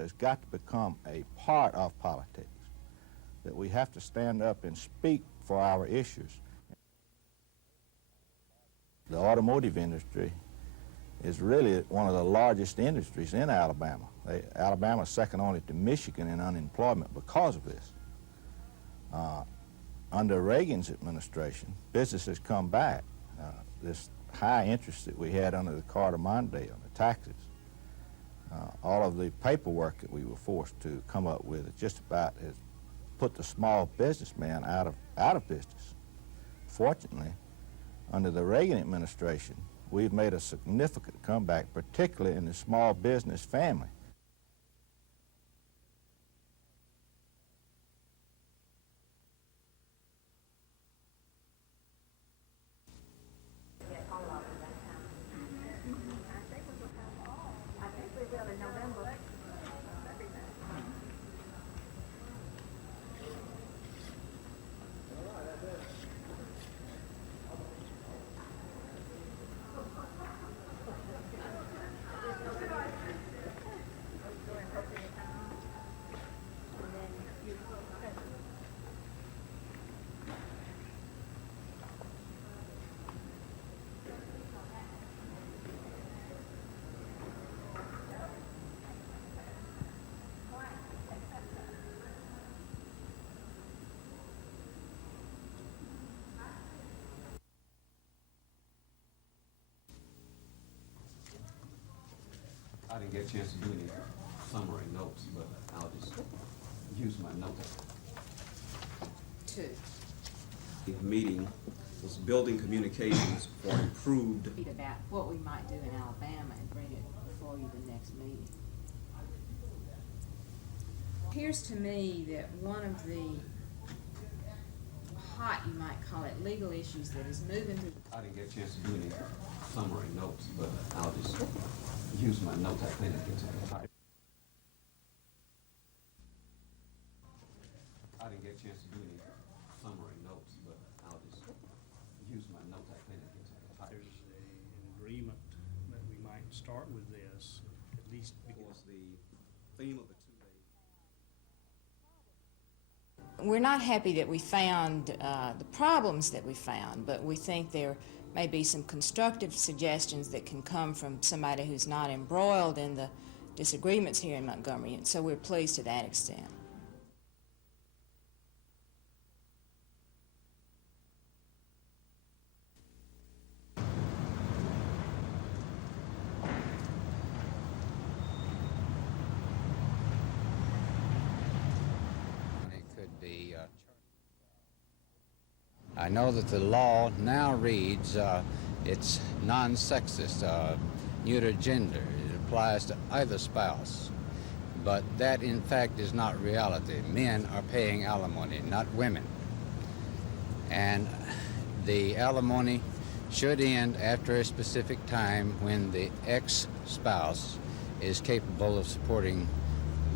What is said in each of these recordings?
has got to become a part of politics, that we have to stand up and speak for our issues. The automotive industry is really one of the largest industries in Alabama. Alabama is second only to Michigan in unemployment because of this. Under Reagan's administration, business has come back. This high interest that we had under the Carter-Mondale, the taxes, all of the paperwork that we were forced to come up with, it just about has put the small businessman out of business. Fortunately, under the Reagan administration, we've made a significant comeback, particularly in the small business family. I didn't get a chance to do any summary notes, but I'll just use my notes. Two. The meeting was building communications for improved. About what we might do in Alabama and bring it before you the next meeting. It appears to me that one of the hot, you might call it, legal issues that is moving through. I didn't get a chance to do any summary notes, but I'll just use my notes. I think I get to the type. I didn't get a chance to do any summary notes, but I'll just use my notes. I think I get to the type. There's an agreement that we might start with this, at least because the theme of the 2 days. We're not happy that we found the problems that we found, but we think there may be some constructive suggestions that can come from somebody who's not embroiled in the disagreements here in Montgomery, and so we're pleased to that extent. I know that the law now reads it's non-sexist, neuter gender. It applies to either spouse. But that, in fact, is not reality. Men are paying alimony, not women. And the alimony should end after a specific time when the ex-spouse is capable of supporting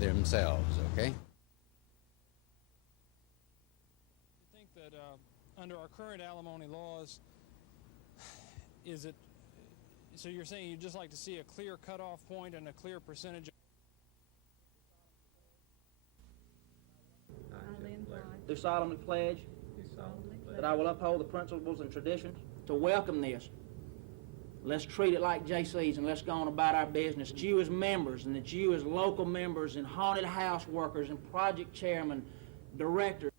themselves, okay? Under our current alimony laws, is it, so you're saying you'd just like to see a clear cutoff point and a clear percentage? Do solemnly pledge that I will uphold the principles and traditions to welcome this. Let's treat it like JC's and let's go on about our business. That you as members and that you as local members and haunted house workers and project chairmen, directors.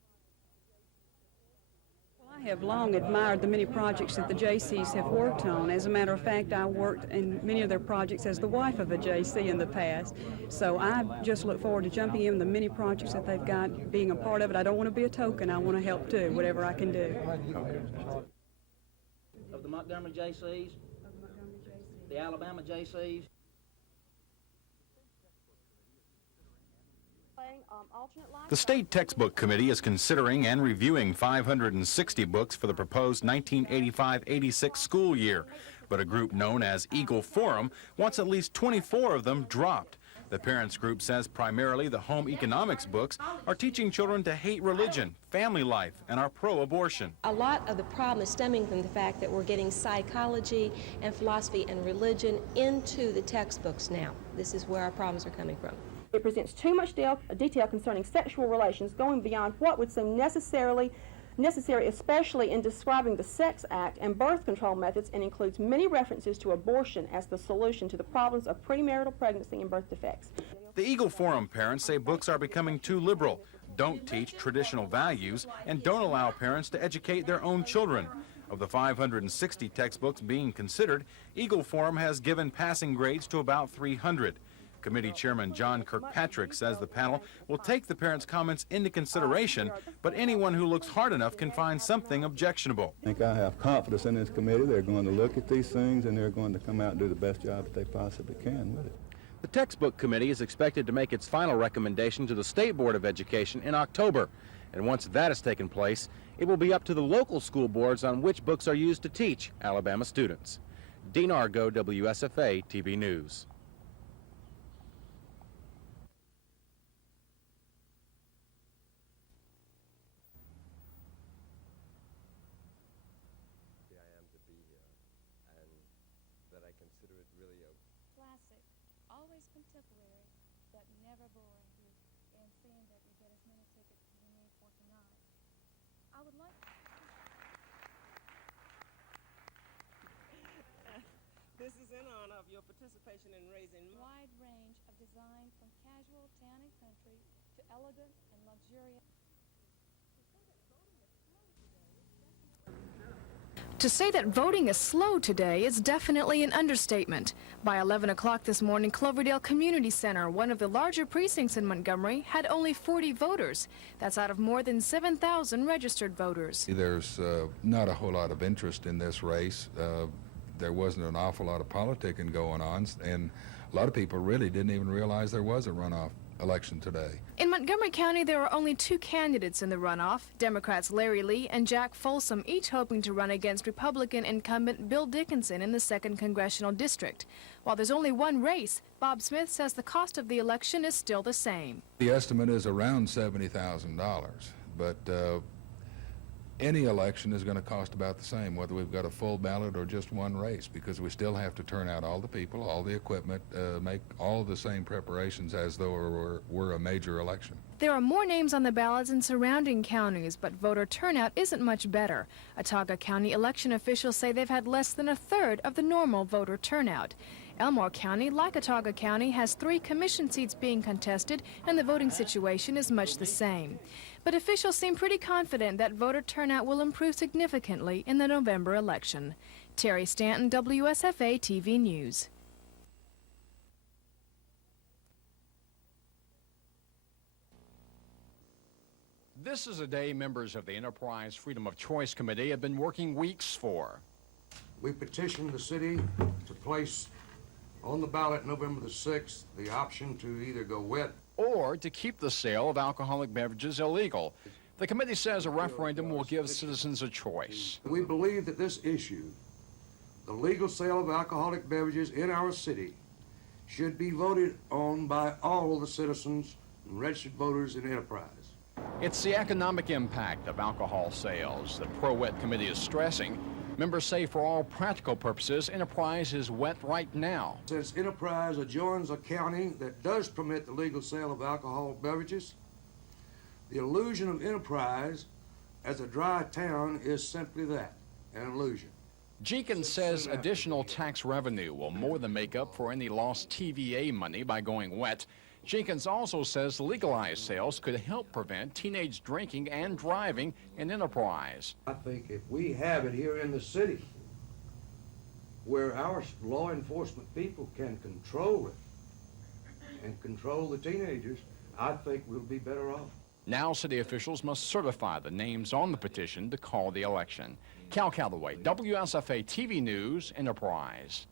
I have long admired the many projects that the JCs have worked on. As a matter of fact, I worked in many of their projects as the wife of a JC in the past. So I just look forward to jumping in the many projects that they've got, being a part of it. I don't want to be a token. I want to help too, whatever I can do. Of the Montgomery JCs, the Alabama JCs. The State Textbook Committee is considering and reviewing 560 books for the proposed 1985-86 school year, but a group known as Eagle Forum wants at least 24 of them dropped. The parents group says primarily the home economics books are teaching children to hate religion, family life, and are pro-abortion. A lot of the problem is stemming from the fact that we're getting psychology and philosophy and religion into the textbooks now. This is where our problems are coming from. It presents too much detail concerning sexual relations going beyond what would seem necessary, especially in describing the Sex Act and birth control methods, and includes many references to abortion as the solution to the problems of premarital pregnancy and birth defects. The Eagle Forum parents say books are becoming too liberal, don't teach traditional values, and don't allow parents to educate their own children. Of the 560 textbooks being considered, Eagle Forum has given passing grades to about 300. Committee Chairman John Kirkpatrick says the panel will take the parents' comments into consideration, but anyone who looks hard enough can find something objectionable. I think I have confidence in this committee. They're going to look at these things and they're going to come out and do the best job that they possibly can with it. The Textbook Committee is expected to make its final recommendation to the State Board of Education in October. And once that has taken place, it will be up to the local school boards on which books are used to teach Alabama students. Dean Argo, WSFA TV News. Classic, always contemporary, but never boring. And seeing that we get as many tickets as we need for tonight, I would like This is in honor of your participation in raising wide range of design from casual town and country to elegant and luxurious. To say that voting is slow today is definitely an understatement. By 11 o'clock this morning, Cloverdale Community Center, one of the larger precincts in Montgomery, had only 40 voters. That's out of more than 7,000 registered voters. There's not a whole lot of interest in this race. There wasn't an awful lot of politicking going on, and a lot of people really didn't even realize there was a runoff election today. In Montgomery County, there are only two candidates in the runoff, Democrats Larry Lee and Jack Folsom, each hoping to run against Republican incumbent Bill Dickinson in the 2nd Congressional District. While there's only one race, Bob Smith says the cost of the election is still the same. The estimate is around $70,000, but any election is going to cost about the same, whether we've got a full ballot or just one race, because we still have to turn out all the people, all the equipment, make all the same preparations as though it were a major election. There are more names on the ballots in surrounding counties, but voter turnout isn't much better. Autauga County election officials say they've had less than a third of the normal voter turnout. Elmore County, like Autauga County, has 3 commission seats being contested, and the voting situation is much the same. But officials seem pretty confident that voter turnout will improve significantly in the November election. Terry Stanton, WSFA TV News. This is a day members of the Enterprise Freedom of Choice Committee have been working weeks for. We petitioned the city to place on the ballot November the 6th the option to either go wet or to keep the sale of alcoholic beverages illegal. The committee says a referendum will give citizens a choice. We believe that this issue, the legal sale of alcoholic beverages in our city, should be voted on by all the citizens and registered voters in Enterprise. It's the economic impact of alcohol sales that Pro-Wet Committee is stressing. Members say for all practical purposes, Enterprise is wet right now. Since Enterprise adjoins a county that does permit the legal sale of alcoholic beverages, the illusion of Enterprise as a dry town is simply that, an illusion. Jenkins says additional tax revenue will more than make up for any lost TVA money by going wet. Jenkins also says legalized sales could help prevent teenage drinking and driving in Enterprise. I think if we have it here in the city where our law enforcement people can control it and control the teenagers, I think we'll be better off. Now city officials must certify the names on the petition to call the election. Cal Calloway, WSFA TV News, Enterprise.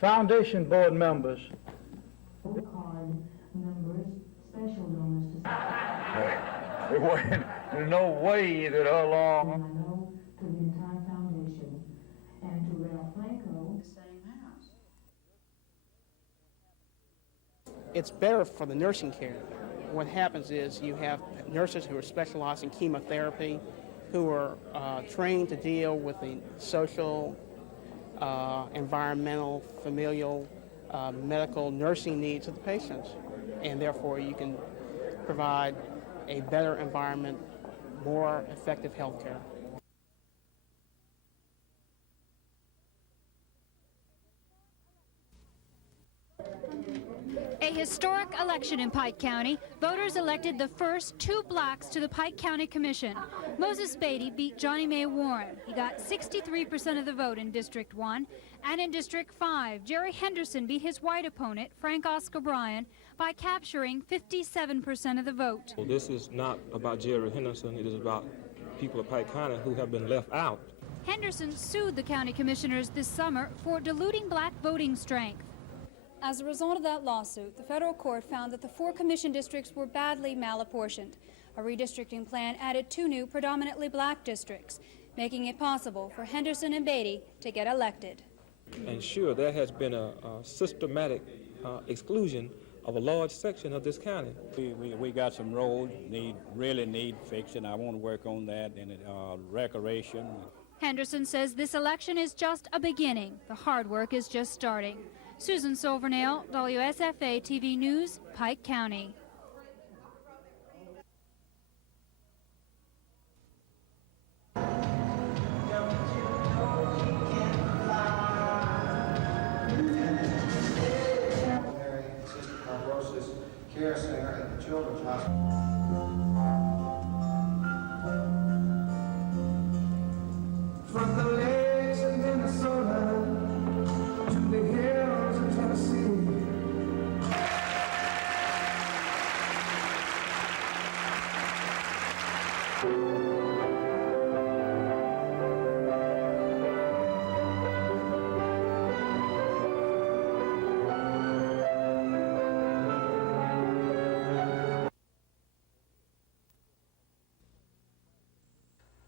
Foundation board members. There wasn't no way that her long. To the entire foundation and to Ralph Franco. It's better for the nursing care. What happens is you have nurses who are specialized in chemotherapy, who are trained to deal with the social, environmental, familial, medical, nursing needs of the patients. And therefore you can provide a better environment, more effective health care. A historic election in Pike County. Voters elected the first 2 blacks to the Pike County Commission. Moses Beatty beat Johnny May Warren. He got 63% of the vote in District 1. And in District 5, Jerry Henderson beat his white opponent, Frank Oscar Bryan, by capturing 57% of the vote. Well, this is not about Jerry Henderson. It is about people of Pike County who have been left out. Henderson sued the county commissioners this summer for diluting black voting strength. As a result of that lawsuit, the federal court found that the 4 commission districts were badly malapportioned. A redistricting plan added 2 new predominantly black districts, making it possible for Henderson and Beatty to get elected. And sure, there has been a systematic exclusion of a large section of this county. We got some roads really need fixing. I want to work on that, and recreation. Henderson says this election is just a beginning. The hard work is just starting. Susan Silvernail, WSFA TV News, Pike County. Care Center at the Children's Hospital. From the lakes of Minnesota to the hills of Tennessee.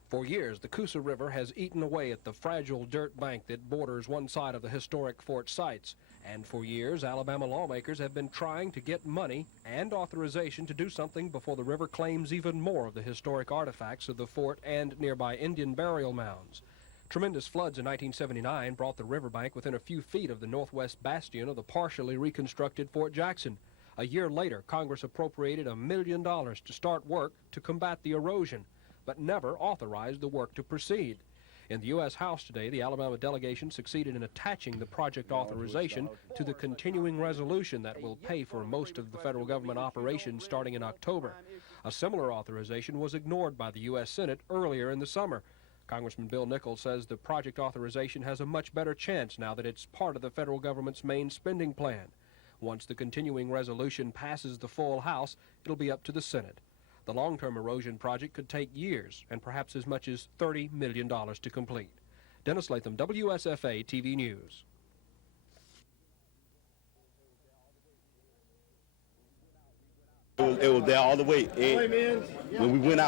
For years, the Coosa River has eaten away at the fragile dirt bank that borders one side of the historic fort sites. And for years, Alabama lawmakers have been trying to get money and authorization to do something before the river claims even more of the historic artifacts of the fort and nearby Indian burial mounds. Tremendous floods in 1979 brought the riverbank within a few feet of the northwest bastion of the partially reconstructed Fort Jackson. A year later, Congress appropriated $1 million to start work to combat the erosion, but never authorized the work to proceed. In the U.S. House today, the Alabama delegation succeeded in attaching the project authorization to the continuing resolution that will pay for most of the federal government operations starting in October. A similar authorization was ignored by the U.S. Senate earlier in the summer. Congressman Bill Nichols says the project authorization has a much better chance now that it's part of the federal government's main spending plan. Once the continuing resolution passes the full House, it'll be up to the Senate. The long-term erosion project could take years and perhaps as much as $30 million to complete. Dennis Latham, WSFA TV News. It was there all the way. When we went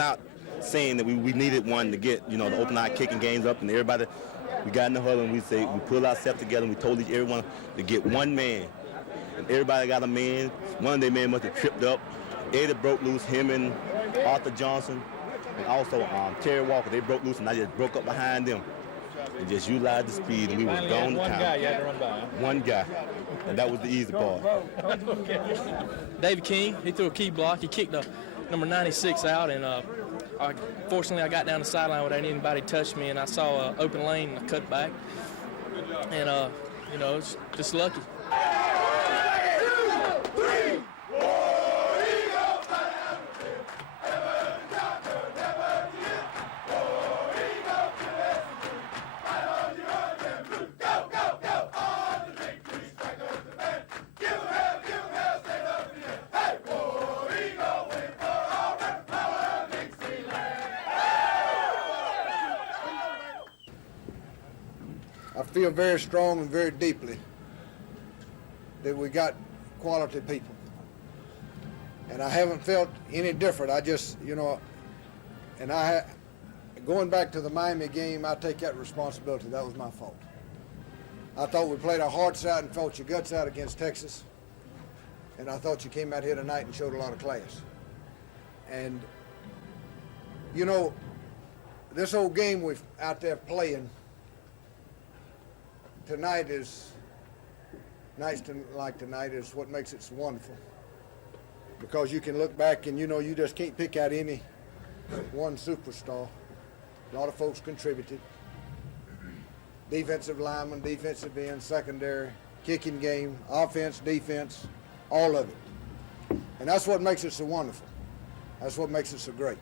out saying that we needed one to get, the open eye kicking games up, and everybody, we got in the huddle and we pulled ourselves together and we told everyone to get one man. And everybody got a man. One of their men must have tripped up. Eddie broke loose, him and Arthur Johnson, and also Terry Walker. They broke loose, and I just broke up behind them and just utilized the speed, and we were gone to town. One guy you had to run by. One guy, and that was the easy part. David King, he threw a key block. He kicked the number 96 out, and fortunately I got down the sideline without anybody touch me, and I saw an open lane and I cut back, and it's just lucky. I feel very strong and very deeply that we got quality people. And I haven't felt any different. I just, you know, and going back to the Miami game, I take that responsibility. That was my fault. I thought we played our hearts out and fought your guts out against Texas. And I thought you came out here tonight and showed a lot of class. And, you know, this whole game we're out there playing tonight is, like tonight is what makes it so wonderful. Because you can look back and, you know, you just can't pick out any one superstar. A lot of folks contributed. Defensive lineman, defensive end, secondary, kicking game, offense, defense, all of it. And that's what makes it so wonderful. That's what makes it so great.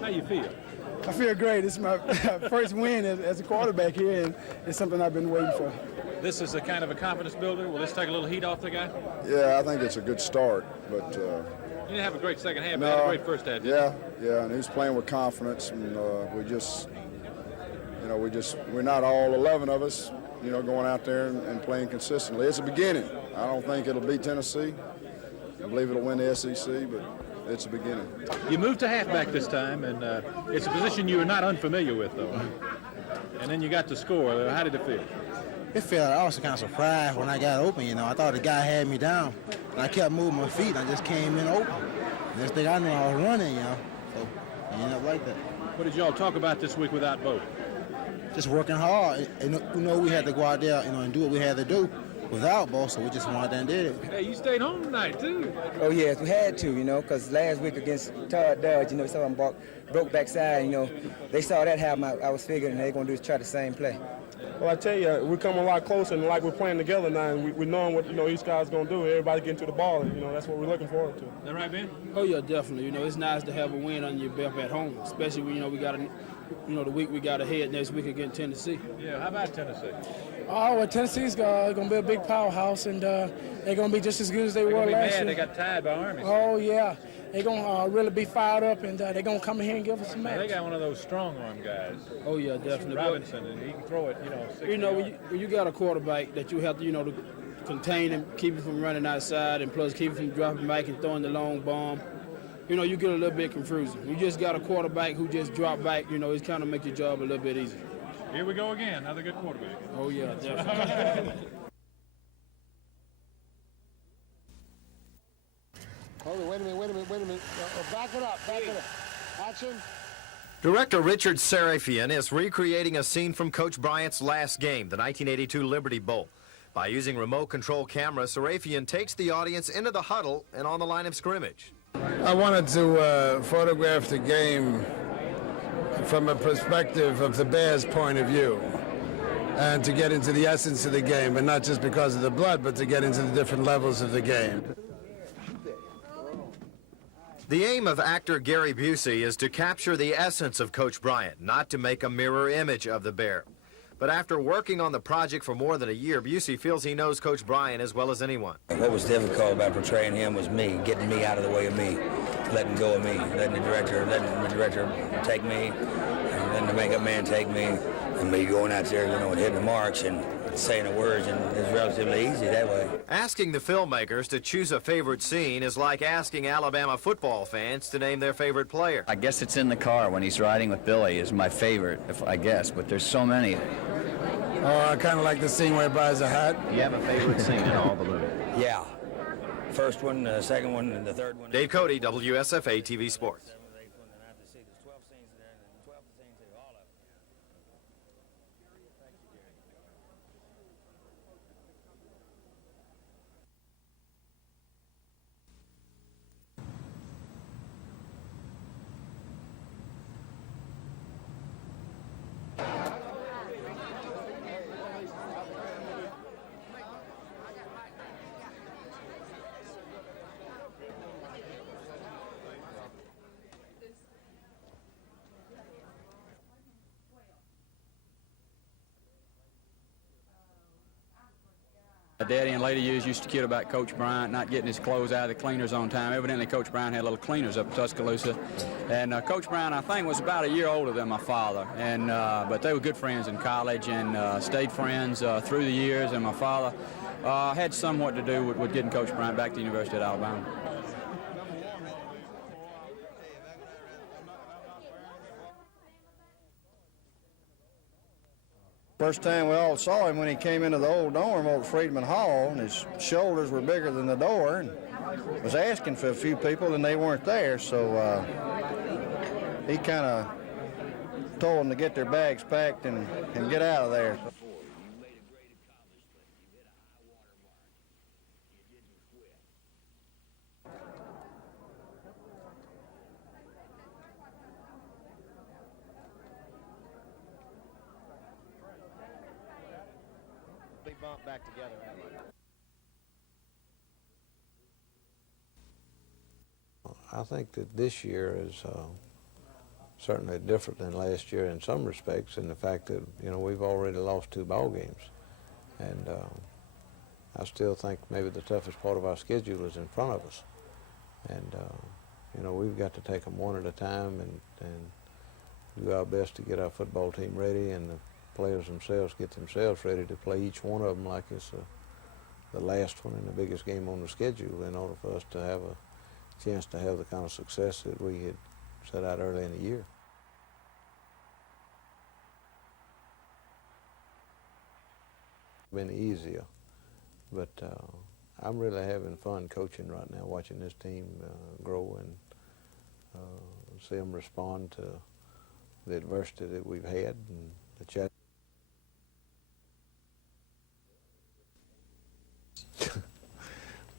How you feel? I feel great. It's my first win as a quarterback here, and it's something I've been waiting for. This is a kind of a confidence builder. Will this take a little heat off the guy? Yeah, I think it's a good start, but You didn't have a great second half, no, but you had a great first half. Yeah, and he's playing with confidence, and we're not all 11 of us, you know, going out there and playing consistently. It's a beginning. I don't think it'll beat Tennessee. I believe it'll win the SEC, but it's a beginning. You moved to halfback this time, and it's a position you were not unfamiliar with, though. And then you got to score. How did it feel? It felt, I was kind of surprised when I got open, you know. I thought the guy had me down, and I kept moving my feet, and I just came in open. Next thing I knew, I was running, you know, so I ended up like that. What did y'all talk about this week without Bo? Just working hard. You know, we had to go out there, you know, and do what we had to do without Bo, so we just went out there and did it. Hey, you stayed home tonight, too. Oh, yes, we had to, you know, because last week against Todd Dodge, you know, someone broke backside, you know. They saw that happen. I was figuring they're going to try the same play. Well, I tell you, we're coming a lot closer, and like we're playing together now, and we're knowing what, you know, each guy's going to do. Everybody getting to the ball, and, you know, that's what we're looking forward to. Is that right, Ben? Oh yeah, definitely. You know, it's nice to have a win under your belt at home, especially when, you know, we got the week we got ahead next week against Tennessee. Yeah, how about Tennessee? Oh, well, Tennessee's going to be a big powerhouse, and they're going to be just as good as they were last year. They got tied by Army. Oh, yeah. They're going to really be fired up, and they're going to come in here and give us some match. They got one of those strong-arm guys. Oh, yeah, definitely. Robinson, and he can throw it, you know, 60 You know, yards. when you got a quarterback that you have to, you know, to contain him, keep him from running outside, and plus keep him from dropping back and throwing the long bomb, you know, you get a little bit confusing. You just got a quarterback who just drop back, you know, it kind of makes your job a little bit easier. Here we go again, another good quarterback. Oh, yeah, definitely. Hold on, wait a minute. Back it up. Action. Director Richard Serafian is recreating a scene from Coach Bryant's last game, the 1982 Liberty Bowl. By using remote control camera, Serafian takes the audience into the huddle and on the line of scrimmage. I wanted to photograph the game from a perspective of the Bears' point of view and to get into the essence of the game, and not just because of the blood, but to get into the different levels of the game. The aim of actor Gary Busey is to capture the essence of Coach Bryant, not to make a mirror image of the Bear. But after working on the project for more than a year, Busey feels he knows Coach Bryant as well as anyone. What was difficult about portraying him was me, getting me out of the way of me, letting go of me, letting the director take me, and letting the makeup man take me, and me going out there, you know, and hitting the marks and saying the words, and it's relatively easy that way. Asking the filmmakers to choose a favorite scene is like asking Alabama football fans to name their favorite player. I guess it's in the car when he's riding with Billy is my favorite, I guess, but there's so many. Oh, I kind of like the scene where he buys a hat. You have a favorite scene in all the movie? Yeah. First one, the second one, and the third one. Dave Cody, WSFA TV Sports. Daddy in later years used to kid about Coach Bryant not getting his clothes out of the cleaners on time. Evidently, Coach Bryant had little cleaners up in Tuscaloosa. And Coach Bryant, I think, was about a year older than my father. And but they were good friends in college and stayed friends through the years. And my father had somewhat to do with getting Coach Bryant back to the University of Alabama. First time we all saw him when he came into the old dorm over Freedman Hall, and his shoulders were bigger than the door, and was asking for a few people, and they weren't there, so he kind of told them to get their bags packed and get out of there. Bump back together. I think that this year is certainly different than last year in some respects, in the fact that we've already lost 2 ball games, and I still think maybe the toughest part of our schedule is in front of us, and we've got to take them one at a time and do our best to get our football team ready, and the players themselves get themselves ready to play each one of them like it's the last one and the biggest game on the schedule, in order for us to have a chance to have the kind of success that we had set out early in the year. Been easier, but I'm really having fun coaching right now, watching this team grow and see them respond to the adversity that we've had and the challenge.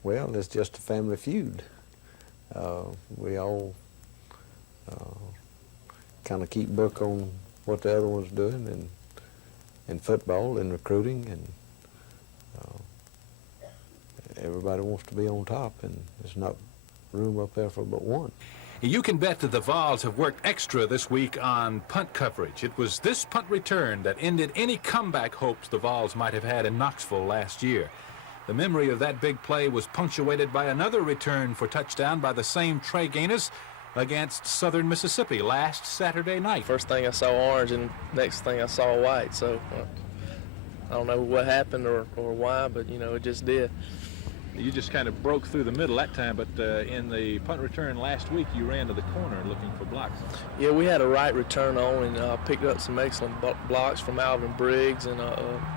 Well, it's just a family feud. We all kind of keep book on what the other one's doing in football and recruiting, and everybody wants to be on top, and there's not room up there for but one. You can bet that the Vols have worked extra this week on punt coverage. It was this punt return that ended any comeback hopes the Vols might have had in Knoxville last year. The memory of that big play was punctuated by another return for touchdown by the same Trey Gaines against Southern Mississippi last Saturday night. First thing I saw orange, and next thing I saw white, so I don't know what happened or why, but it just did. You just kind of broke through the middle that time, but in the punt return last week, you ran to the corner looking for blocks. Yeah, we had a right return on and picked up some excellent blocks from Alvin Briggs and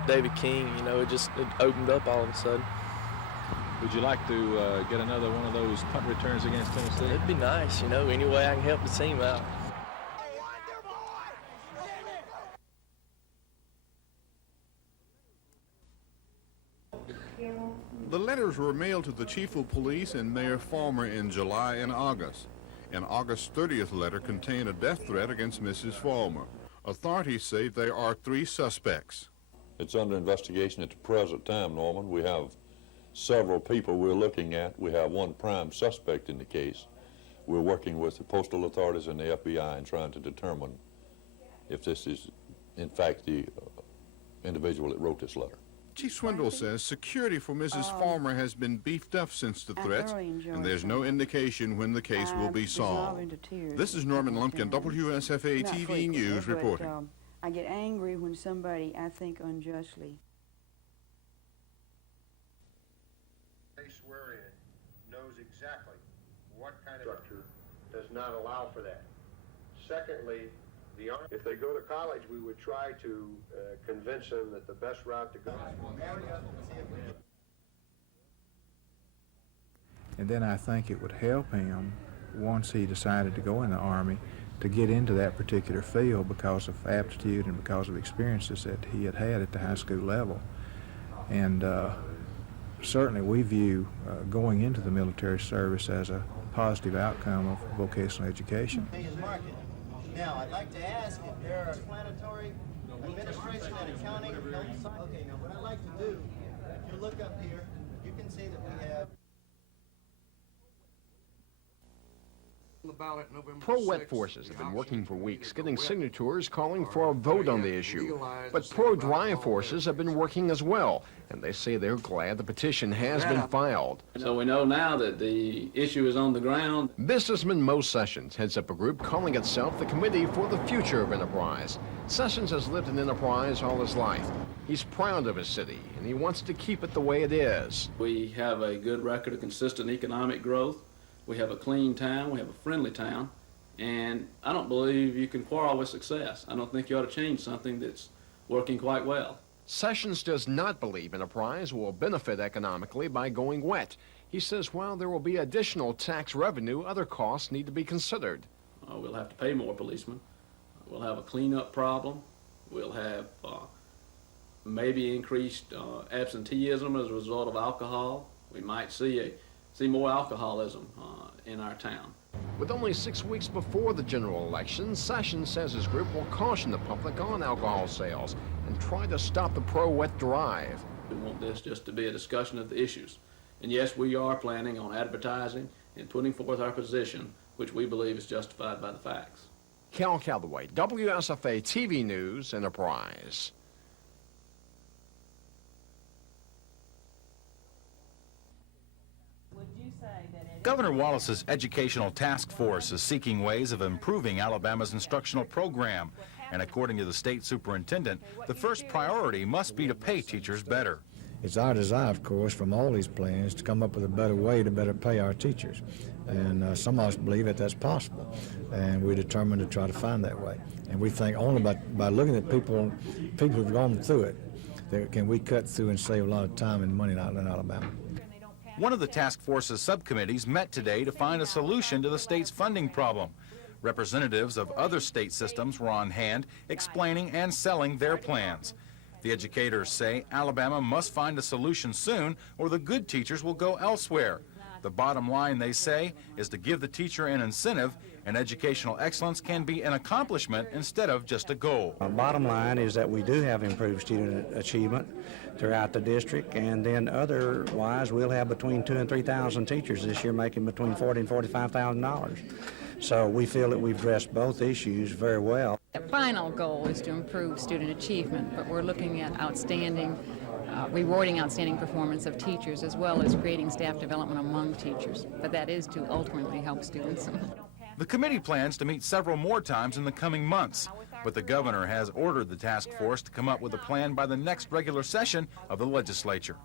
David King. It opened up all of a sudden. Would you like to get another one of those punt returns against Tennessee? It'd be nice, any way I can help the team out. The letters were mailed to the Chief of Police and Mayor Farmer in July and August. An August 30th letter contained a death threat against Mrs. Farmer. Authorities say there are 3 suspects. It's under investigation at the present time, Norman. We have several people we're looking at. We have one prime suspect in the case. We're working with the postal authorities and the FBI and trying to determine if this is, in fact, the individual that wrote this letter. Chief Swindle says security for Mrs. Farmer has been beefed up since the threats, and there's no indication when the case will be solved. This is Norman Lumpkin, WSFA TV News reporting. I get angry when somebody, I think unjustly. They swear in knows exactly what kind of structure does not allow for that. Secondly, if they go to college, we would try to convince them that the best route to go. And then I think it would help him, once he decided to go in the Army, to get into that particular field because of aptitude and because of experiences that he had had at the high school level. And certainly we view going into the military service as a positive outcome of vocational education. Now, I'd like to ask if there are explanatory administration and accounting. Okay, now what I'd like to do, if you look up here, you can see that we have. The Pro-wet forces have been working for weeks, getting signatures calling for a vote on the issue. But pro-dry forces have been working as well, and they say they're glad the petition has been filed. So we know now that the issue is on the ground. Businessman Mo Sessions heads up a group calling itself the Committee for the Future of Enterprise. Sessions has lived in Enterprise all his life. He's proud of his city, and he wants to keep it the way it is. We have a good record of consistent economic growth. We have a clean town. We have a friendly town. And I don't believe you can quarrel with success. I don't think you ought to change something that's working quite well. Sessions does not believe Enterprise will benefit economically by going wet. He says while there will be additional tax revenue, other costs need to be considered. We'll have to pay more policemen. We'll have a cleanup problem. We'll have maybe increased absenteeism as a result of alcohol. We might see more alcoholism in our town. With only 6 weeks before the general election, Sessions says his group will caution the public on alcohol sales and try to stop the pro-wet drive. We want this just to be a discussion of the issues. And yes, we are planning on advertising and putting forth our position, which we believe is justified by the facts. Cal Calloway, WSFA TV News, Enterprise. Governor Wallace's educational task force is seeking ways of improving Alabama's instructional program. And according to the state superintendent, the first priority must be to pay teachers better. It's our desire, of course, from all these plans to come up with a better way to better pay our teachers. And some of us believe that that's possible. And we're determined to try to find that way. And we think only by looking at people who've gone through it, that can we cut through and save a lot of time and money in Alabama. One of the task force's subcommittees met today to find a solution to the state's funding problem. Representatives of other state systems were on hand explaining and selling their plans. The educators say Alabama must find a solution soon or the good teachers will go elsewhere. The bottom line, they say, is to give the teacher an incentive, and educational excellence can be an accomplishment instead of just a goal. Bottom line is that we do have improved student achievement throughout the district, and then otherwise we'll have between 2,000 and 3,000 teachers this year making between $40,000 and $45,000. So we feel that we've addressed both issues very well. The final goal is to improve student achievement, but we're looking at rewarding outstanding performance of teachers as well as creating staff development among teachers. But that is to ultimately help students. The committee plans to meet several more times in the coming months, but the governor has ordered the task force to come up with a plan by the next regular session of the legislature.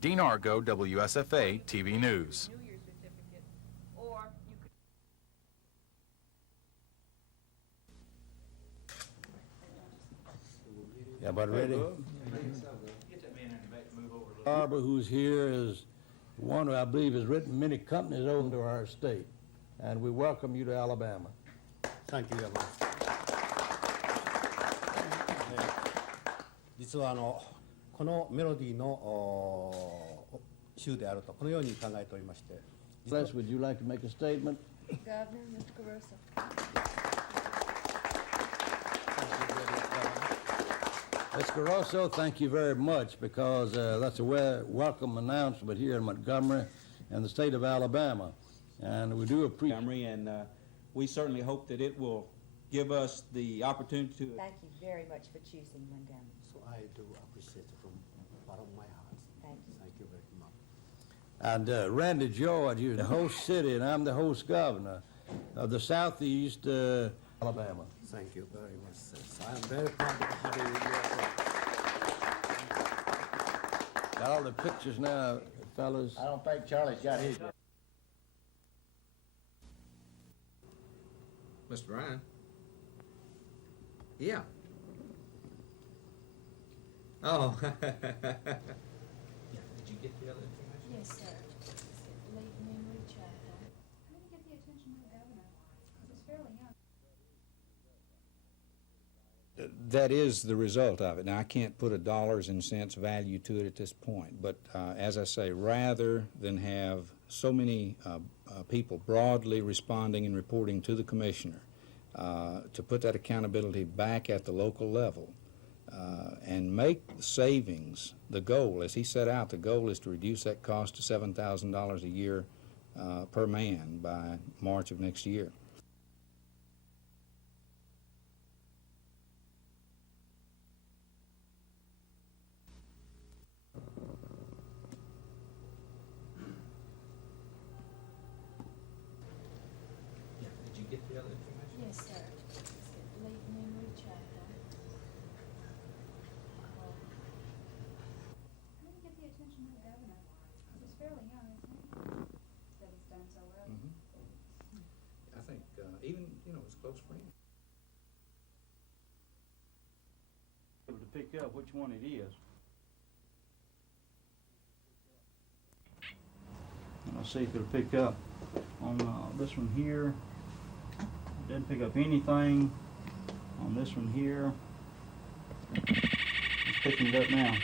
Dean Argo, WSFA TV News. Everybody ready? Barber, who's here, is one who I believe has written many companies over to our state, and we welcome you to Alabama. Thank you very much. 実はこのメロディーの州であるとこのように考えておりまして。Les, would you like to make a statement? Governor, Mr. Caruso. Mr. Caruso, thank you very much, because that's a welcome announcement here in Montgomery and the state of Alabama. And we do appreciate Montgomery, and we certainly hope that it will give us the opportunity to... Thank you very much for choosing Montgomery. So I do appreciate it from the bottom of my heart. Thank you. Thank you very much. And Randy George, you're the host city, and I'm the host governor of the southeast Alabama. Thank you very much, sir. So I'm very proud to have you here. Got all the pictures now, fellas. I don't think Charlie's got his yet. Mr. Ryan? Yeah. Oh. Did you get the other information? Yes, sir. Late memory check. How did you get the attention of the governor? He was fairly young. That is the result of it. Now, I can't put a dollars and cents value to it at this point, but as I say, rather than have so many people broadly responding and reporting to the commissioner, to put that accountability back at the local level and make savings the goal. As he set out, the goal is to reduce that cost to $7,000 a year per man by March of next year. Yes, sir. Leave memory chapter. How did he get the attention of the governor? He's fairly young, isn't he? That he's done so well. I think even, his close friends. Able to pick up which one it is. And I'll see if it'll pick up on this one here. It doesn't pick up anything on this one here. It's picking it up now.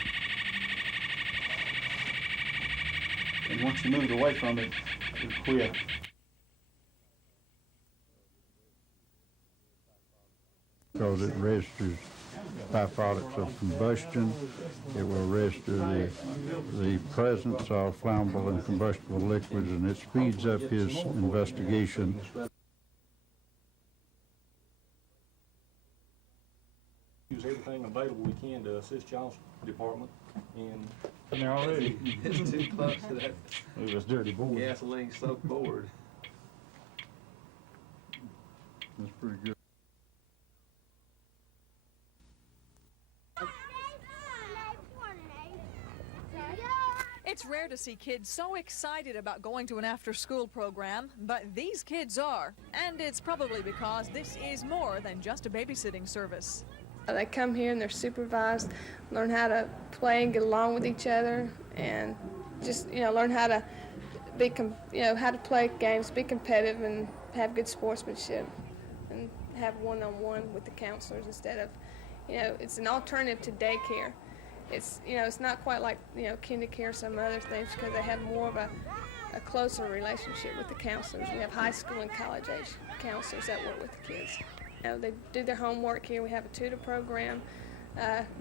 And once you move it away from it, it'll quit. Because it registers byproducts of combustion. It will register the presence of flammable and combustible liquids, and it speeds up his investigation. Use everything available we can to assist y'all's department in there already. It's too close to that It was dirty board. gasoline soaked board. That's pretty good. It's rare to see kids so excited about going to an after-school program, but these kids are. And it's probably because this is more than just a babysitting service. They come here and they're supervised, learn how to play and get along with each other, and just, learn how to be, how to play games, be competitive, and have good sportsmanship, and have one-on-one with the counselors instead of, it's an alternative to daycare. It's, it's not quite like, kinder care or some other things, because they have more of a closer relationship with the counselors. We have high school and college age counselors that work with the kids. They do their homework here. We have a tutor program,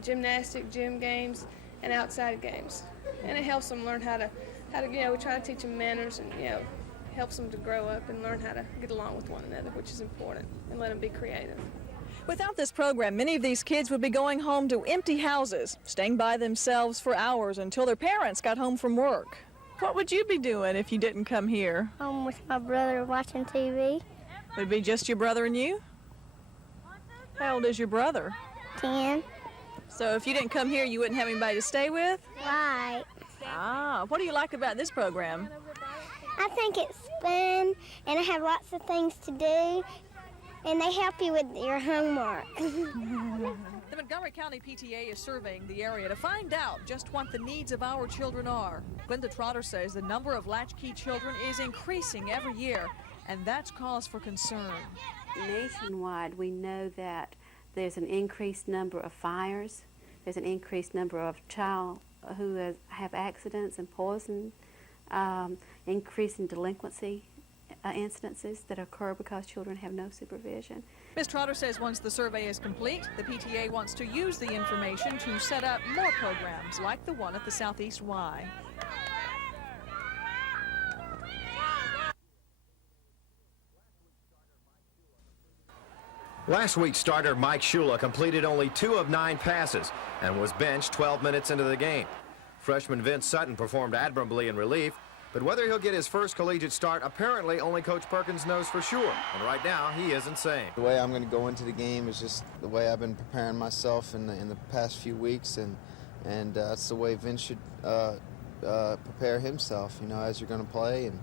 gymnastic, gym games, and outside games. And it helps them learn how to, we try to teach them manners and, helps them to grow up and learn how to get along with one another, which is important, and let them be creative. Without this program, many of these kids would be going home to empty houses, staying by themselves for hours until their parents got home from work. What would you be doing if you didn't come here? Home with my brother watching TV. Would it be just your brother and you? How old is your brother? 10. So if you didn't come here, you wouldn't have anybody to stay with? Right. Ah, what do you like about this program? I think it's fun, and I have lots of things to do, and they help you with your homework. The Montgomery County PTA is surveying the area to find out just what the needs of our children are. Glenda Trotter says the number of latchkey children is increasing every year, and that's cause for concern. Nationwide, we know that there's an increased number of fires, there's an increased number of child who have accidents and poison, increase in delinquency incidences that occur because children have no supervision. Ms. Trotter says once the survey is complete, the PTA wants to use the information to set up more programs like the one at the Southeast Y. Last week's starter Mike Shula completed only 2 of 9 passes and was benched 12 minutes into the game. Freshman Vince Sutton performed admirably in relief, but whether he'll get his first collegiate start, apparently only Coach Perkins knows for sure. And right now, he isn't saying. The way I'm going to go into the game is just the way I've been preparing myself in the past few weeks, and that's the way Vince should prepare himself, as you're going to play, and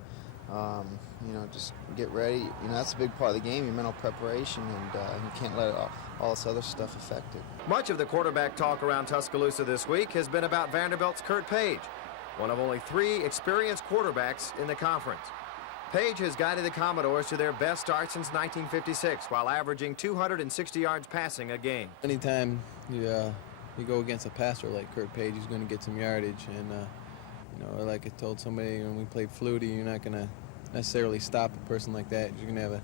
just get ready. That's a big part of the game, your mental preparation, and you can't let all this other stuff affect it. Much of the quarterback talk around Tuscaloosa this week has been about Vanderbilt's Kurt Page, one of only 3 experienced quarterbacks in the conference. Page has guided the Commodores to their best start since 1956, while averaging 260 yards passing a game. Anytime you go against a passer like Kurt Page, he's going to get some yardage. And, like I told somebody when we played Flutie, you're not going to necessarily stop a person like that. You're going to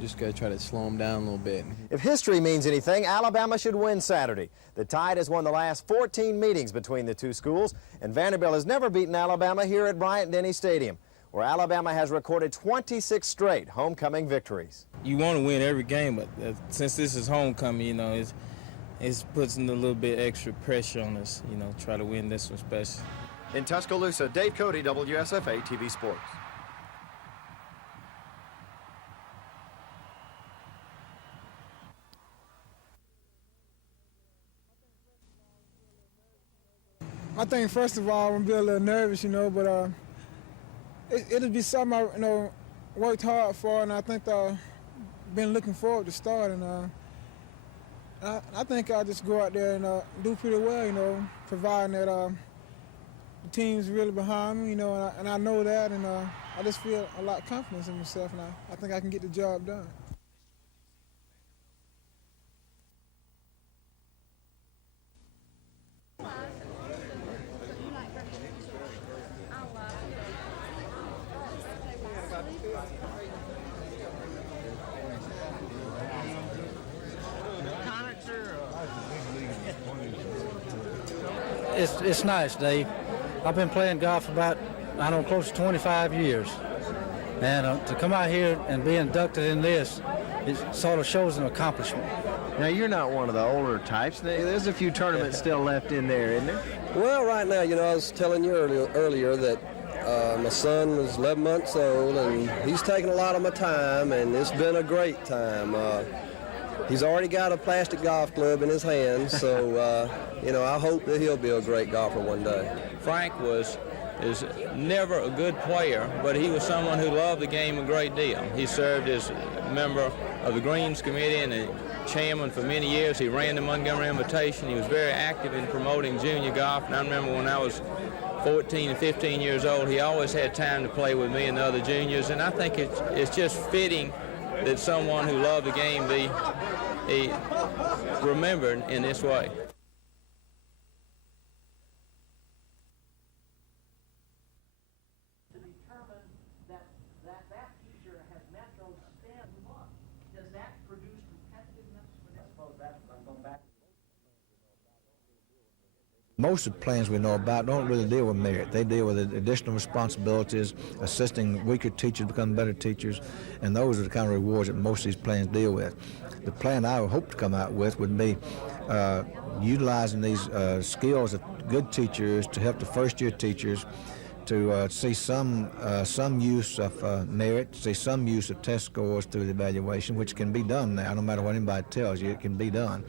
just got to try to slow him down a little bit. If history means anything, Alabama should win Saturday. The Tide has won the last 14 meetings between the two schools, and Vanderbilt has never beaten Alabama here at Bryant-Denny Stadium, where Alabama has recorded 26 straight homecoming victories. You want to win every game, but since this is homecoming, it puts a little bit extra pressure on us, try to win this one special. In Tuscaloosa, Dave Cody, WSFA TV Sports. I think first of all, I'm gonna be a little nervous, but it'll be something I, worked hard for, and I think been looking forward to starting. I think I'll just go out there and do pretty well, providing that the team's really behind me, and I know that, and I just feel a lot of confidence in myself, and I think I can get the job done. It's nice, Dave. I've been playing golf about, close to 25 years. And to come out here and be inducted in this, it sort of shows an accomplishment. Now, you're not one of the older types. There's a few tournaments still left in there, isn't there? Well, right now, I was telling you earlier that my son was 11 months old, and he's taken a lot of my time, and it's been a great time. He's already got a plastic golf club in his hands, so, I hope that he'll be a great golfer one day. Frank is never a good player, but he was someone who loved the game a great deal. He served as a member of the Greens Committee and a chairman for many years. He ran the Montgomery Invitation. He was very active in promoting junior golf, and I remember when I was 14 and 15 years old, he always had time to play with me and the other juniors, and I think it's just fitting that someone who loved the game be remembered in this way. Most of the plans we know about don't really deal with merit. They deal with additional responsibilities, assisting weaker teachers become better teachers, and those are the kind of rewards that most of these plans deal with. The plan I would hope to come out with would be utilizing these skills of good teachers to help the first-year teachers to see some use of merit, see some use of test scores through the evaluation, which can be done now. No matter what anybody tells you, it can be done.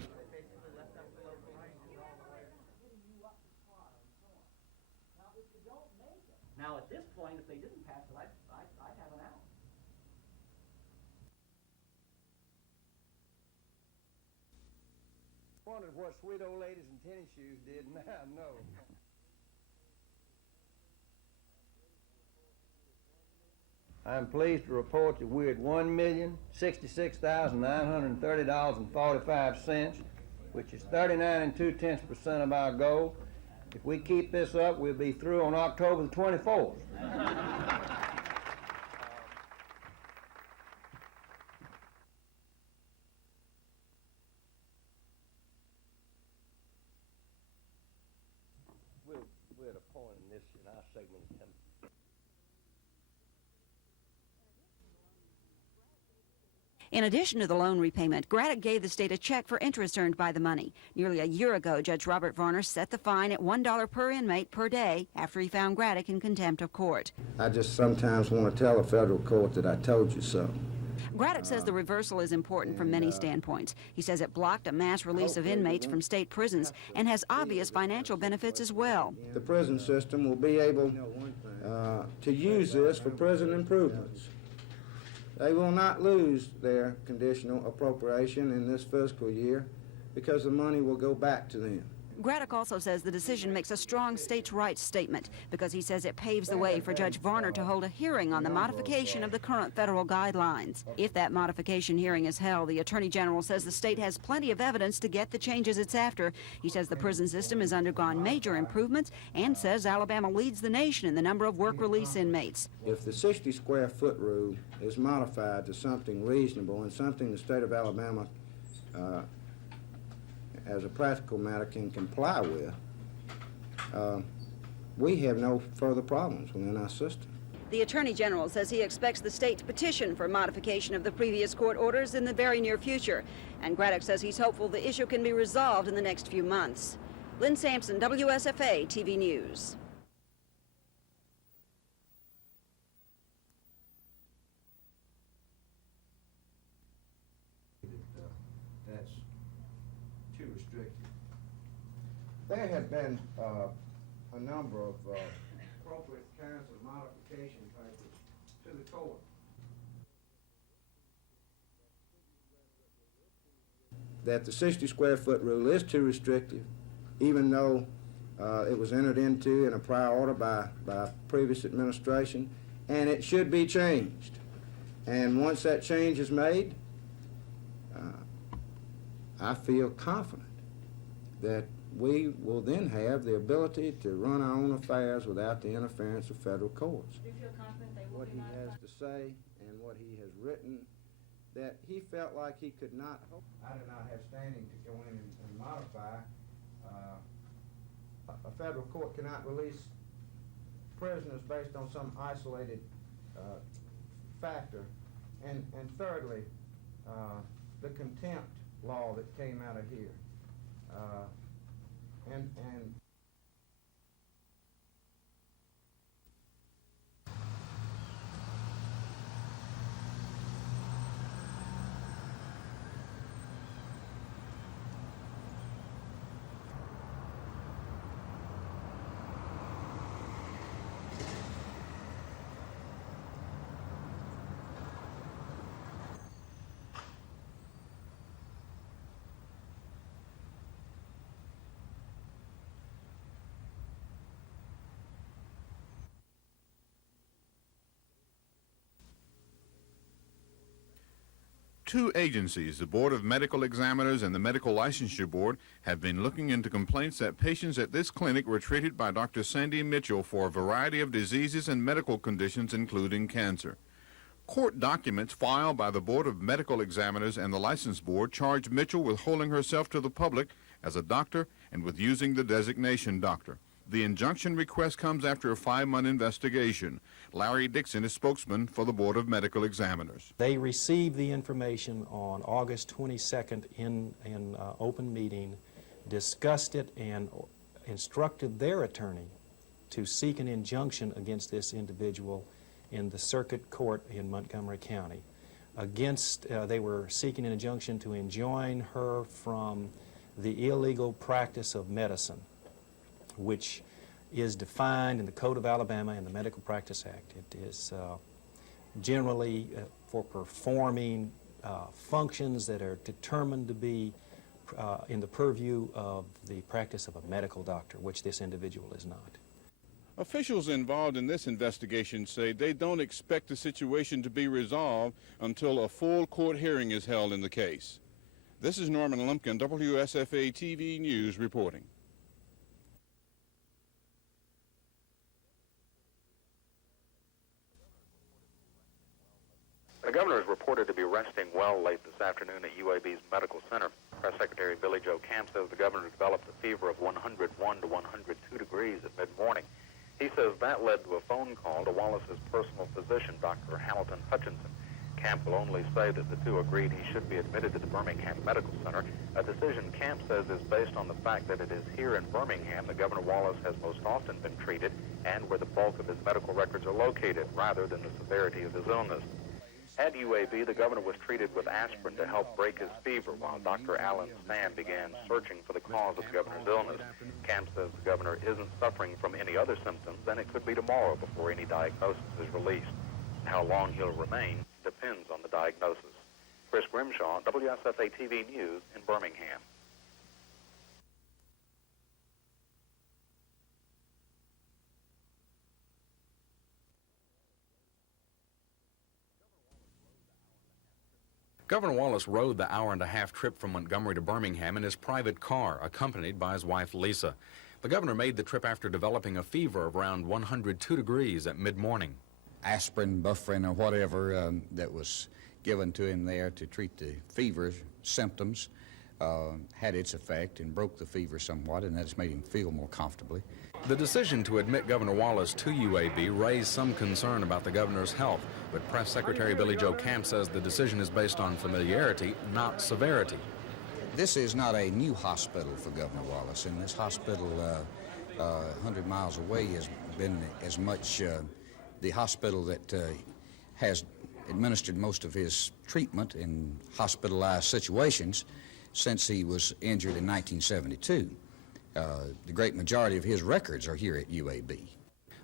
Now, at this point, if they didn't pass it, I'd have an out. Wondered what sweet old ladies in tennis shoes did. Now I know. I'm pleased to report that we're at $1,066,930.45, which is 39 2/10% of our goal. If we keep this up, we'll be through on October the 24th. We're at a point in our segment of time. In addition to the loan repayment, Graddick gave the state a check for interest earned by the money. Nearly a year ago, Judge Robert Varner set the fine at $1 per inmate per day after he found Graddick in contempt of court. I just sometimes want to tell a federal court that I told you so. Graddick says the reversal is important from many standpoints. He says it blocked a mass release of inmates from state prisons and has obvious financial benefits as well. The prison system will be able to use this for prison improvements. They will not lose their conditional appropriation in this fiscal year because the money will go back to them. Graddick also says the decision makes a strong states' rights statement because he says it paves the way for Judge Varner to hold a hearing on the modification of the current federal guidelines. If that modification hearing is held, the Attorney General says the state has plenty of evidence to get the changes it's after. He says the prison system has undergone major improvements and says Alabama leads the nation in the number of work-release inmates. If the 60-square-foot rule is modified to something reasonable and something the state of Alabama as a practical matter can comply with, we have no further problems within our system. The Attorney General says he expects the state to petition for modification of the previous court orders in the very near future. And Graddick says he's hopeful the issue can be resolved in the next few months. Lynn Sampson, WSFA TV News. There have been a number of appropriate kinds of modification papers to the court. That the 60 square foot rule is too restrictive, even though it was entered into in a prior order by previous administration, and it should be changed. And once that change is made, I feel confident that we will then have the ability to run our own affairs without the interference of federal courts. Do you feel confident they will What he has to say and what he has written, that he felt like he could not, I do not have standing to go in and modify. A federal court cannot release prisoners based on some isolated factor. And thirdly, the contempt law that came out of here. And Two agencies, the Board of Medical Examiners and the Medical Licensure Board, have been looking into complaints that patients at this clinic were treated by Dr. Sandy Mitchell for a variety of diseases and medical conditions, including cancer. Court documents filed by the Board of Medical Examiners and the License Board charged Mitchell with holding herself to the public as a doctor and with using the designation doctor. The injunction request comes after a 5-month investigation. Larry Dixon is spokesman for the Board of Medical Examiners. They received the information on August 22nd in open meeting, discussed it, and instructed their attorney to seek an injunction against this individual in the circuit court in Montgomery County. They were seeking an injunction to enjoin her from the illegal practice of medicine, which is defined in the Code of Alabama and the Medical Practice Act. It is generally for performing functions that are determined to be in the purview of the practice of a medical doctor, which this individual is not. Officials involved in this investigation say they don't expect the situation to be resolved until a full court hearing is held in the case. This is Norman Lumpkin, WSFA TV News reporting. The governor is reported to be resting well late this afternoon at UAB's medical center. Press Secretary Billy Joe Camp says the governor developed a fever of 101 to 102 degrees at mid-morning. He says that led to a phone call to Wallace's personal physician, Dr. Hamilton Hutchinson. Camp will only say that the two agreed he should be admitted to the Birmingham Medical Center, a decision Camp says is based on the fact that it is here in Birmingham that Governor Wallace has most often been treated and where the bulk of his medical records are located, rather than the severity of his illness. At UAB, the governor was treated with aspirin to help break his fever while Dr. Alan Stam began searching for the cause of the governor's illness. Camp says the governor isn't suffering from any other symptoms, and it could be tomorrow before any diagnosis is released. How long he'll remain depends on the diagnosis. Chris Grimshaw, WSFA TV News in Birmingham. Governor Wallace rode the hour-and-a-half trip from Montgomery to Birmingham in his private car, accompanied by his wife, Lisa. The governor made the trip after developing a fever of around 102 degrees at mid-morning. Aspirin, Bufferin, or whatever that was given to him there to treat the fever symptoms had its effect and broke the fever somewhat, and that's made him feel more comfortably. The decision to admit Governor Wallace to UAB raised some concern about the governor's health, but Press Secretary Billy Joe Camp says the decision is based on familiarity, not severity. This is not a new hospital for Governor Wallace, and this hospital 100 miles away has been as much the hospital that has administered most of his treatment in hospitalized situations since he was injured in 1972. The great majority of his records are here at UAB.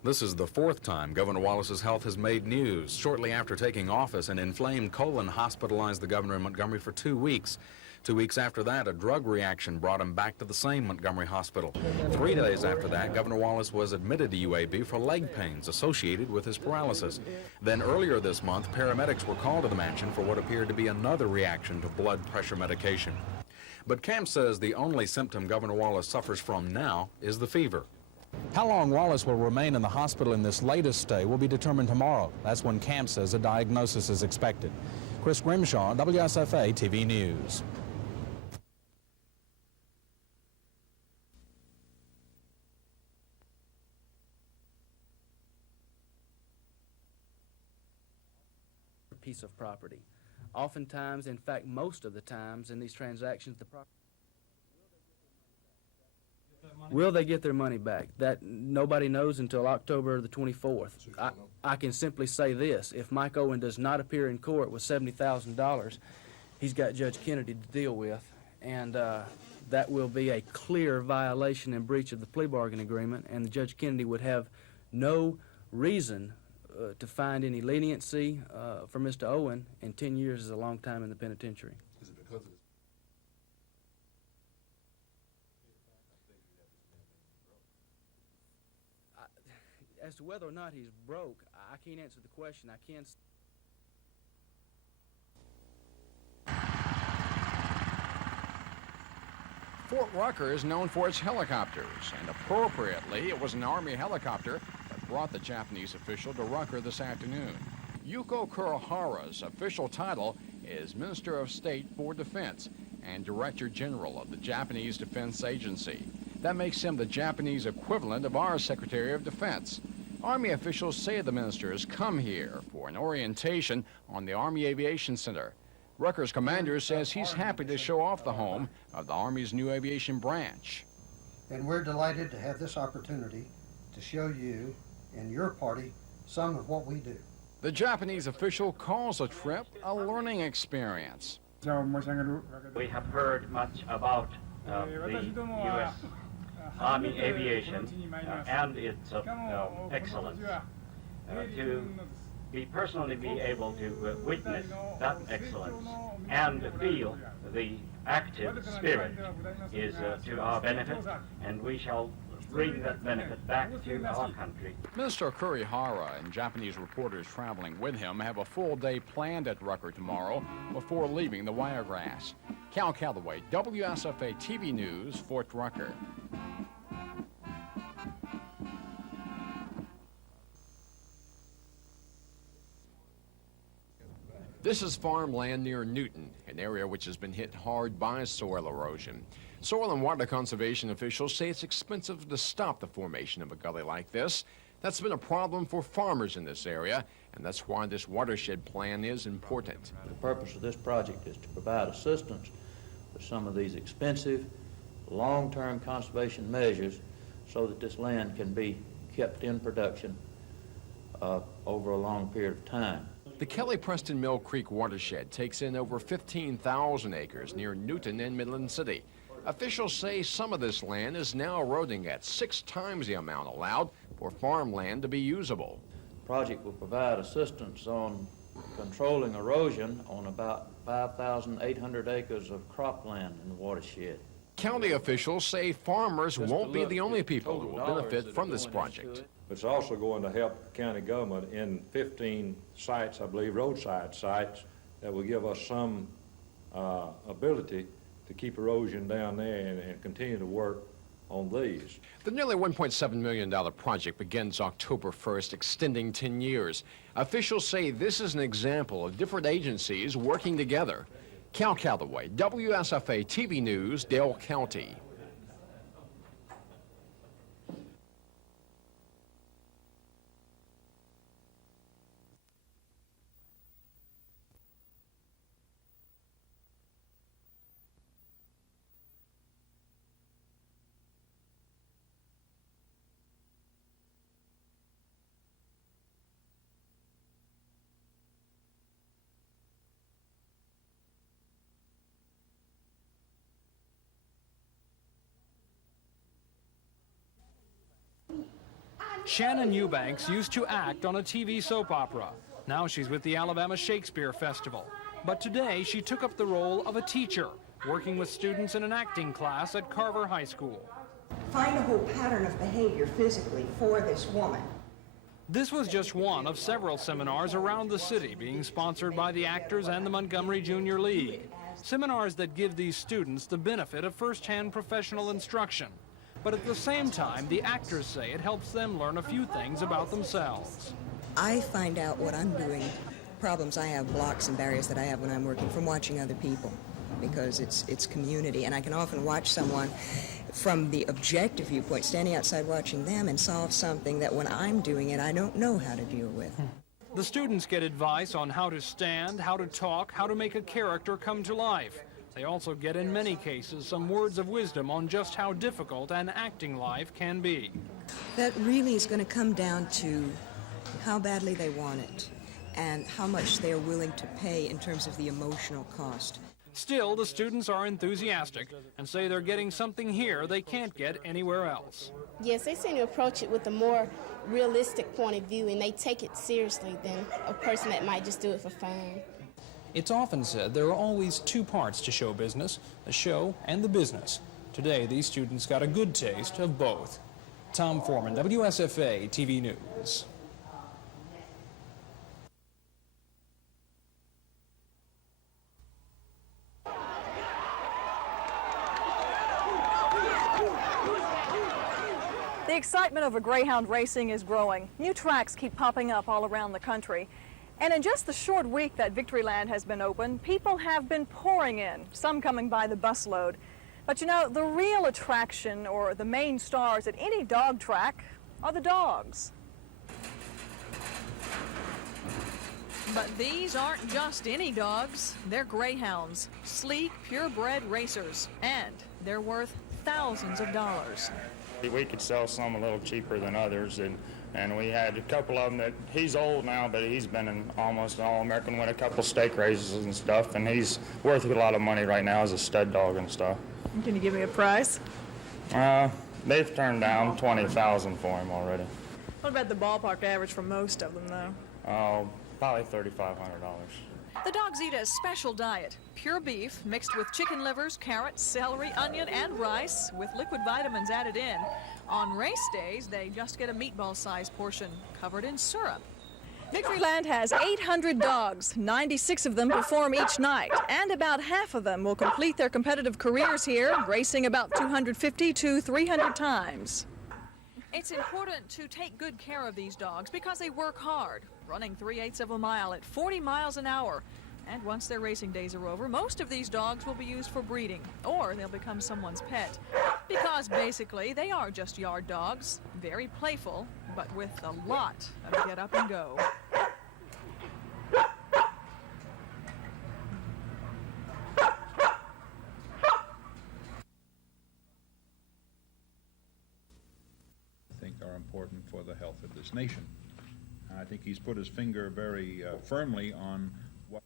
This is the fourth time Governor Wallace's health has made news. Shortly after taking office, an inflamed colon hospitalized the governor in Montgomery for 2 weeks. 2 weeks after that, a drug reaction brought him back to the same Montgomery hospital. 3 days after that, Governor Wallace was admitted to UAB for leg pains associated with his paralysis. Then earlier this month, paramedics were called to the mansion for what appeared to be another reaction to blood pressure medication. But Camp says the only symptom Governor Wallace suffers from now is the fever. How long Wallace will remain in the hospital in this latest stay will be determined tomorrow. That's when Camp says a diagnosis is expected. Chris Grimshaw, WSFA TV News. Piece of property. Oftentimes, in fact, most of the times in these transactions, the property. Will they get their money back? That nobody knows until October the 24th. I can simply say this: if Mike Owen does not appear in court with $70,000, he's got Judge Kennedy to deal with, and that will be a clear violation and breach of the plea bargain agreement, and Judge Kennedy would have no reason to find any leniency for Mr. Owen, and 10 years is a long time in the penitentiary. Is it because of his As to whether or not he's broke, I can't answer the question. I can. Fort Rucker is known for its helicopters, and appropriately, it was an Army helicopter that brought the Japanese official to Rucker this afternoon. Yuko Kurihara's official title is Minister of State for Defense and Director General of the Japanese Defense Agency. That makes him the Japanese equivalent of our Secretary of Defense. Army officials say the minister has come here for an orientation on the Army Aviation Center. Rucker's commander says he's happy to show off the home of the Army's new aviation branch. And we're delighted to have this opportunity to show you and your party some of what we do. The Japanese official calls the trip a learning experience. We have heard much about the U.S. Army aviation and its excellence. To personally be able to witness that excellence and feel the active spirit is to our benefit, and we shall bring that benefit back to our country. Minister Kurihara and Japanese reporters traveling with him have a full day planned at Rucker tomorrow before leaving the Wiregrass. Cal Calloway, WSFA TV News, Fort Rucker. This is farmland near Newton, an area which has been hit hard by soil erosion. Soil and water conservation officials say it's expensive to stop the formation of a gully like this. That's been a problem for farmers in this area, and that's why this watershed plan is important. The purpose of this project is to provide assistance with some of these expensive, long-term conservation measures so that this land can be kept in production over a long period of time. The Kelly-Preston Mill Creek watershed takes in over 15,000 acres near Newton and Midland City. Officials say some of this land is now eroding at 6 times the amount allowed for farmland to be usable. The project will provide assistance on controlling erosion on about 5,800 acres of cropland in the watershed. County officials say farmers won't be the only people who will benefit from this project. It's also going to help the county government in 15 sites, I believe, roadside sites, that will give us some ability to keep erosion down there and continue to work on these. The nearly $1.7 million project begins October 1st, extending 10 years. Officials say this is an example of different agencies working together. Cal Calloway, WSFA TV News, Dale County. Shannon Eubanks used to act on a TV soap opera. Now she's with the Alabama Shakespeare Festival. But today she took up the role of a teacher, working with students in an acting class at Carver High School. Find a whole pattern of behavior physically for this woman. This was just one of several seminars around the city being sponsored by the actors and the Montgomery Junior League. Seminars that give these students the benefit of first-hand professional instruction. But at the same time, the actors say it helps them learn a few things about themselves. I find out what I'm doing, problems I have, blocks and barriers that I have when I'm working from watching other people, because it's community, and I can often watch someone from the objective viewpoint, standing outside watching them, and solve something that when I'm doing it, I don't know how to deal with. The students get advice on how to stand, how to talk, how to make a character come to life. They also get, in many cases, some words of wisdom on just how difficult an acting life can be. That really is going to come down to how badly they want it and how much they're willing to pay in terms of the emotional cost. Still, the students are enthusiastic and say they're getting something here they can't get anywhere else. Yes, they seem to approach it with a more realistic point of view, and they take it seriously than a person that might just do it for fun. It's often said there are always two parts to show business, the show and the business. Today, these students got a good taste of both. Tom Foreman, WSFA TV News. The excitement over greyhound racing is growing. New tracks keep popping up all around the country. And in just the short week that Victoryland has been open, people have been pouring in, some coming by the busload. But you know, the real attraction or the main stars at any dog track are the dogs. But these aren't just any dogs. They're greyhounds, sleek, purebred racers, and they're worth thousands of dollars. We could sell some a little cheaper than others, and we had a couple of them that he's old now, but he's been in almost an All-American, won a couple stake races and stuff, and he's worth a lot of money right now as a stud dog and stuff. Can you give me a price? They've turned down $20,000 for him already. What about the ballpark average for most of them, though? Oh, probably $3,500. The dogs eat a special diet, pure beef mixed with chicken livers, carrots, celery, onion, and rice with liquid vitamins added in. On race days, they just get a meatball-sized portion covered in syrup. Victoryland has 800 dogs. 96 of them perform each night, and about half of them will complete their competitive careers here, racing about 250 to 300 times. It's important to take good care of these dogs because they work hard, running 3/8 of a mile at 40 miles an hour. And once their racing days are over, most of these dogs will be used for breeding, or they'll become someone's pet. Because basically, they are just yard dogs, very playful, but with a lot of get up and go. Are important for the health of this nation. I think he's put his finger very firmly on what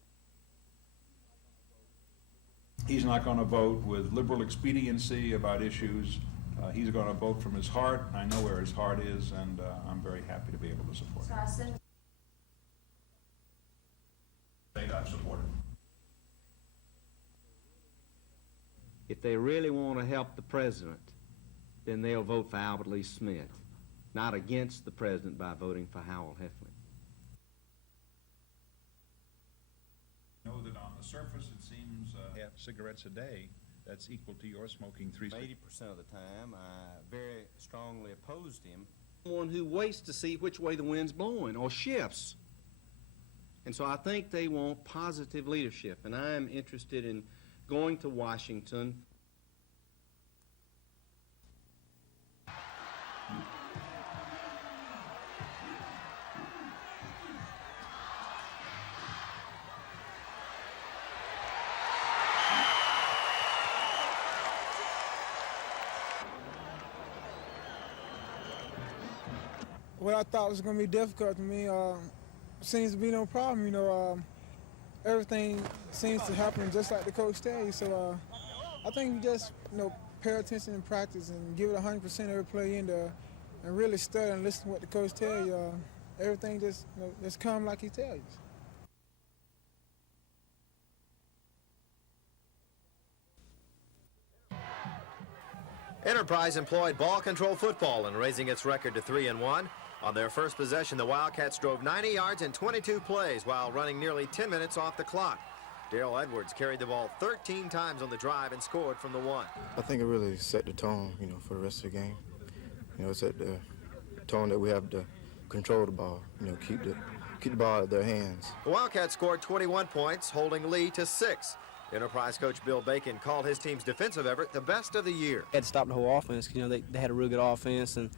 he's not going to vote with liberal expediency about issues. He's going to vote from his heart. I know where his heart is, and I'm very happy to be able to support him. I've supported. If they really want to help the president, then they'll vote for Albert Lee Smith, not against the president by voting for Howell Heflin. Know that on the surface it seems half cigarettes a day, that's equal to your smoking 3 cigarettes. 80% of the time, I very strongly opposed him. One who waits to see which way the wind's blowing or shifts. And so I think they want positive leadership, and I am interested in going to Washington. What I thought was going to be difficult to me seems to be no problem. You know, everything seems to happen just like the coach says. So I think we just, pay attention in practice and give it 100% every play in to and really study and listen to what the coach tell you, everything just come like he tells you. Enterprise employed ball control football in raising its record to 3-1. On their first possession, the Wildcats drove 90 yards in 22 plays while running nearly 10 minutes off the clock. Darrell Edwards carried the ball 13 times on the drive and scored from the 1. I think it really set the tone, for the rest of the game. It set the tone that we have to control the ball, keep the ball out of their hands. The Wildcats scored 21 points, holding Lee to 6. Enterprise coach Bill Bacon called his team's defensive effort the best of the year. Had to stop the whole offense. They had a real good offense, and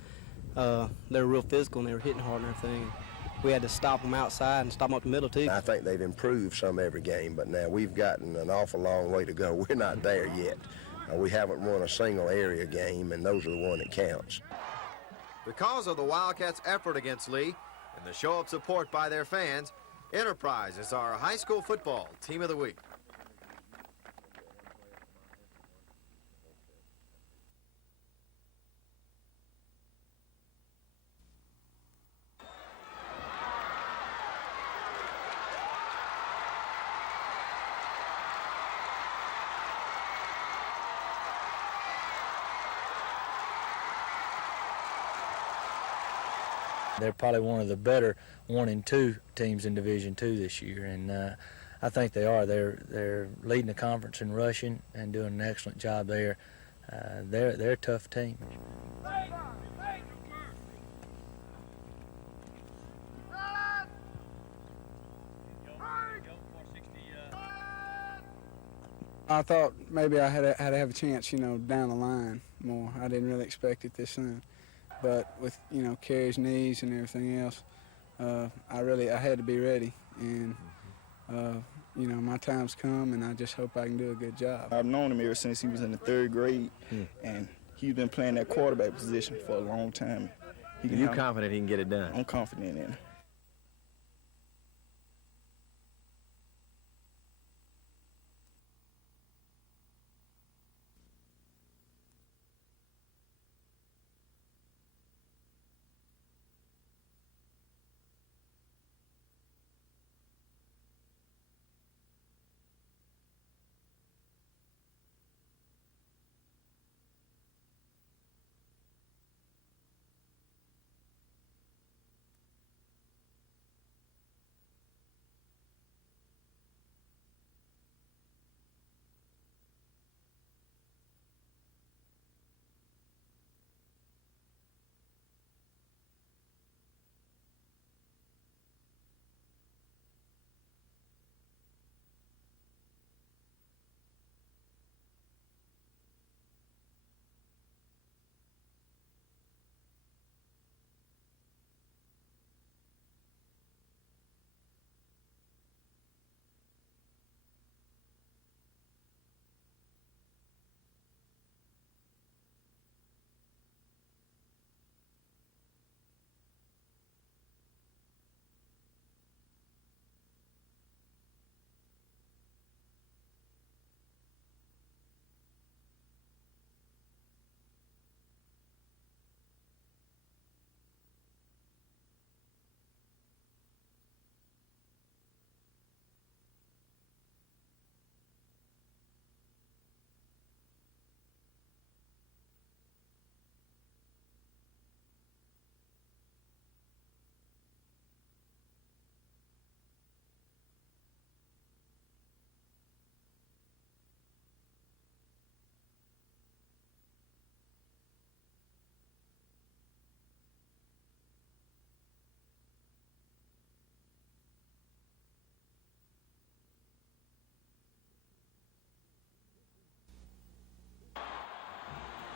they were real physical, and they were hitting hard and everything. We had to stop them outside and stop them up the middle, too. I think they've improved some every game, but now we've gotten an awful long way to go. We're not there yet. We haven't won a single area game, and those are the one that counts. Because of the Wildcats' effort against Lee and the show of support by their fans, Enterprise is our high school football team of the week. They're probably one of the better 1 and 2 teams in Division II this year, and I think they are. They're leading the conference in rushing and doing an excellent job there. They're a tough team. I thought maybe I had to have a chance, down the line more. I didn't really expect it this soon. But with, Kerry's knees and everything else, I had to be ready. And, my time's come, and I just hope I can do a good job. I've known him ever since he was in the 3rd grade, and he's been playing that quarterback position for a long time. You're confident he can get it done? I'm confident in it.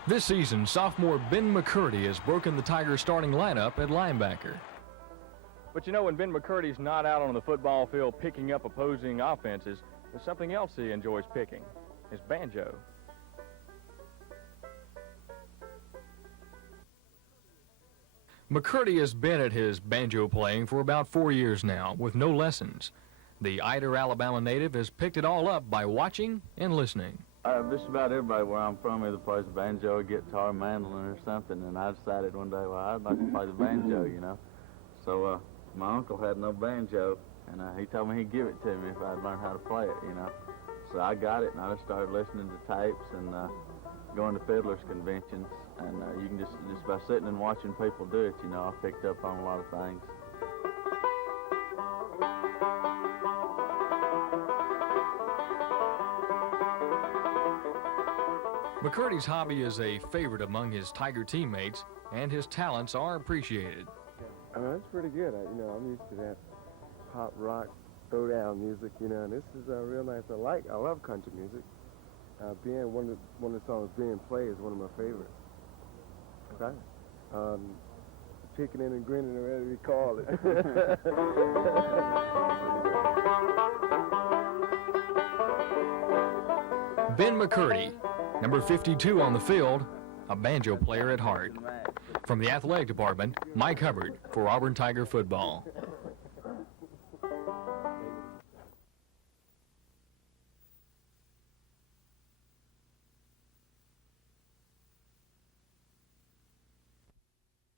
This season, sophomore Ben McCurdy has broken the Tigers' starting lineup at linebacker. But when Ben McCurdy's not out on the football field picking up opposing offenses, there's something else he enjoys picking, his banjo. McCurdy has been at his banjo playing for about 4 years now, with no lessons. The Ider, Alabama native has picked it all up by watching and listening. Just about everybody where I'm from either plays banjo, or guitar, mandolin, or something, and I decided one day, well, I'd like to play the banjo, you know. So my uncle had no banjo, and he told me he'd give it to me if I'd learn how to play it, you know. So I got it, and I just started listening to tapes and going to fiddlers conventions, and you can just by sitting and watching people do it, you know, I picked up on a lot of things. McCurdy's hobby is a favorite among his Tiger teammates, and his talents are appreciated. That's pretty good. You know, I'm used to that pop rock throwdown music, you know, and this is real nice. I love country music. One of the songs being played is one of my favorites. Okay. Kicking in and grinning or whatever you call it. Ben McCurdy, number 52 on the field, a banjo player at heart. From the athletic department, Mike Hubbard for Auburn Tiger Football.